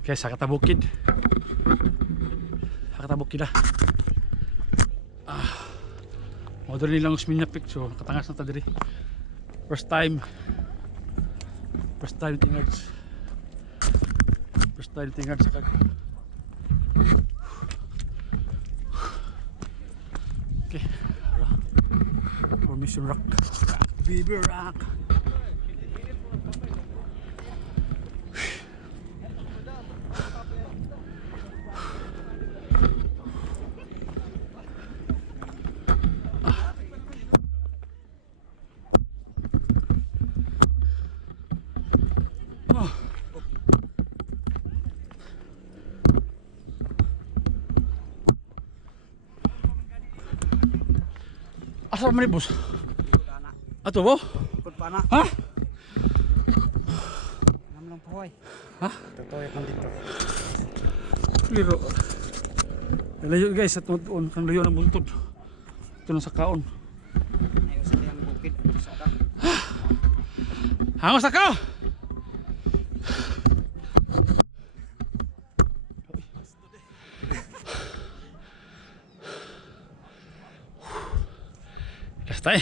Okay, sa katabukid. Sa katabukid ah. Modern nilang usminya picture. Katangas na ta diri. First time tingad. First time tingad sa kag. Okay. Formation Rock. Beaver Rock. Asa man ni bus? Ato bo? Ikot pa na. Ha? Nam lang po hoy. Ha? Tutoy kan dito. Liro. Layo guys at tuon kan layo ng buntod. Ito na sa kaon. Ay usa diyang bukid sa da. Hangos na ka! Ya está,